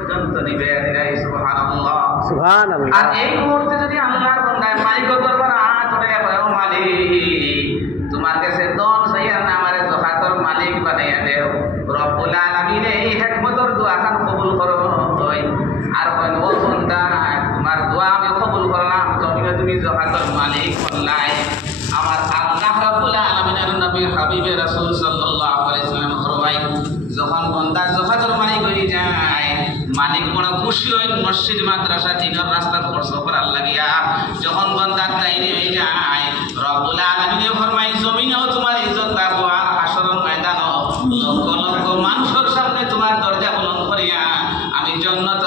পর্যন্ত নিবে সুবহানাল্লাহ। সুবহানাল্লাহ। আর এই মুহূর্তে যদি আল্লাহর বান্দায় মালিকের দরবারে হাত উঠাইয়া বলে, ও মালিক, তোমার কাছে দন চাইয়া না আমারে জকাতর মালিক বানাইয়া দেও। রব্বুল আলামিন এই হিকমতর দোয়াখান কবুল করো। আর কইল, ও বান্দা, তোমার দোয়া আমি কবুল করলাম, তুমি জকাতর মালিক হলাই। আমার আল্লাহ রাব্বুল আলামিনের নবী হাবিবে রাসূল সাল্লাল্লাহু আলাইহি ওয়াসাল্লাম ফরমায়, যখন বান্দা জকাতর মালিক হয়ে যায়, মালিক বড় খুশি হয়, মসজিদ মাদ্রাসা দিনের রাস্তা খরচ করার লাগিয়া। যখন বান্দা তাইনি হয়ে যায়, রব্বুল আলামিন ফরমায়, জমিনেও তোমার ইজ্জত রাখবো, আর হাশরের ময়দানও লক্ষ লক্ষ মানুষের সামনে তোমার দরজা বুলন্দ করিয়া আমি জান্নাত